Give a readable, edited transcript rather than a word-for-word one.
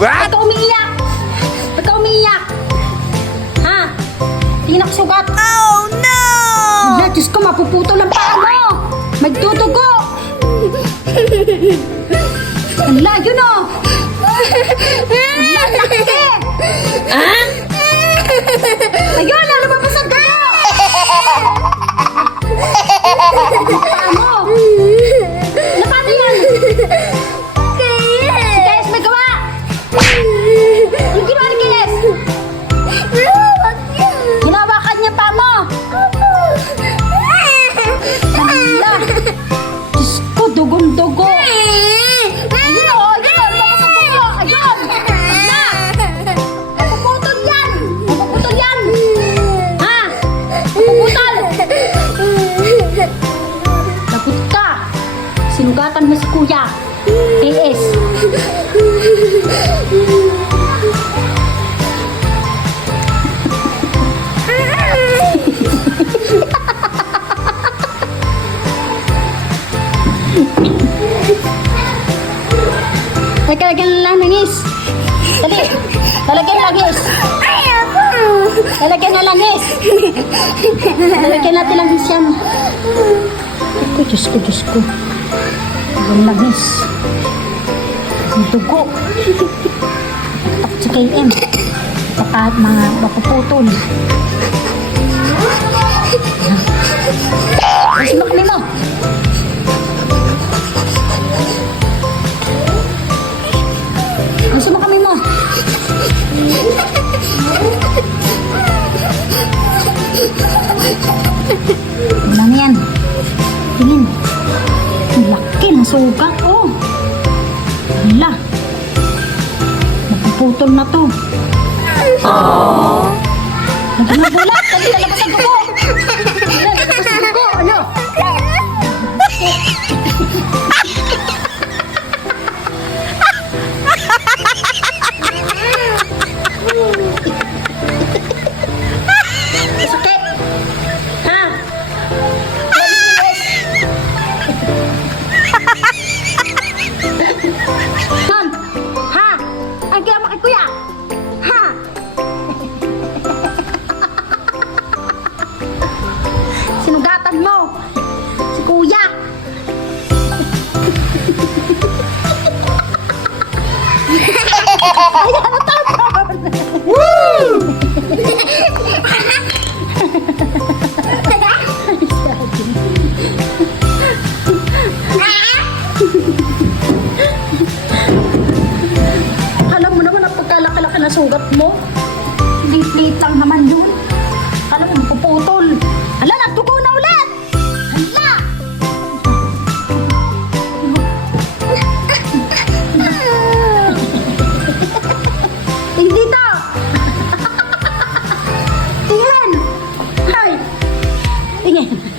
Ba't ka umiiyak? Ba't ka umiiyak? Ha? Tingin ako sugat. Oh no! Hala, Diyos ko, mapuputol ang paa mo. Magtutugo. Hala, yun o. Hala, laki. Ha? Ayun, lumabas ang dugo. Paa mo. Hala, paano yan? Si Kayes, may gawa. Anong ginawa ni Kayes? Hinawakan niya pa mo. Hala. Diyos ko, dugong-dugo. Ayun o, ayun. Lumabas ang dugo. Ayun. Hala. Mapuputol yan. Mapuputol yan. Ha? Mapuputol. Lagot ka. Sinugatan mo si Kuya. Kayes. Lalagyan na lang langis. Dali. Lalagyan na langis. Lalagyan na langis. Lalagyan natin langis yan. Ako, Diyos ko, Diyos ko. Ang langis. Ang dugo. At si KM. Kapag mga mapuputol. Mas makli mo. Gusto mo kami mo? Ano na yan? Tingin. Ang laki ng sugat. Oh. Hala. Napuputol na to. Nagmabulat. Kasi lalabas ang dugo. Lalabas ang dugo. Ano? Sakit. Ha? Ma'am, ha? Ang ginawa kay Kuya? Ha? Sinugatan mo si Kuya. Ayan, natapon. Alam mo naman ang pagkalaki-laki na sugat mo. Liit-liit lang naman yun. Alam mo, puputol. Hala, nagtugo na ulit. Hala. Hindi to. Tingin. Hay. Tingin.